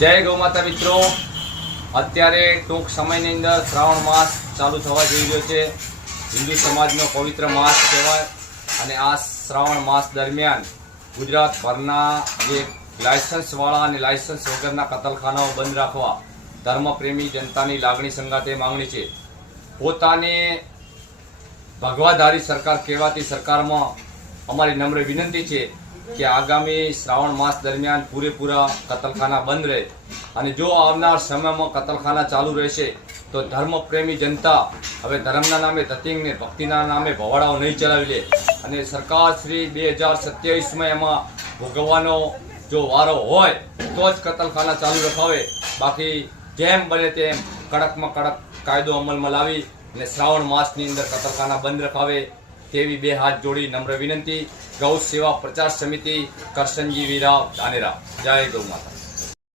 જય ગૌ માતા મિત્રો, અત્યારે ટૂંક સમયની અંદર શ્રાવણ માસ ચાલુ થવા જઈ રહ્યો છે. હિન્દુ સમાજનો પવિત્ર માસ કહેવાય અને આ શ્રાવણ માસ દરમિયાન ગુજરાતભરના જે લાયસન્સવાળા અને લાયસન્સ વગરના કતલખાનાઓ બંધ રાખવા ધર્મપ્રેમી જનતાની લાગણી સંગાતે માંગણી છે. પોતાને ભગવાધારી સરકાર કહેવાતી સરકારમાં અમારી નમ્ર વિનંતી છે કે આગામી શ્રાવણ માસ દરમિયાન પૂરેપૂરા કતલખાના બંધ રહે અને જો આવનાર સમયમાં કતલખાના ચાલુ રહેશે તો ધર્મપ્રેમી જનતા હવે ધર્મના નામે ધતિંગને ભક્તિના નામે ભવાડાઓ નહીં ચલાવી લે અને સરકાર શ્રી 2027માં એમાં ભોગવવાનો જો વારો હોય તો જ કતલખાના ચાલુ રખાવે. બાકી જેમ બને તેમ કડકમાં કડક કાયદો અમલમાં લાવી અને શ્રાવણ માસની અંદર કતલખાના બંધ રખાવે તેવી બે હાથ જોડી નમ્ર વિનંતી. ગૌ સેવા પ્રચાર સમિતિ, કરશનજી વીરા, ધાનેરા. જય ગૌ માતા.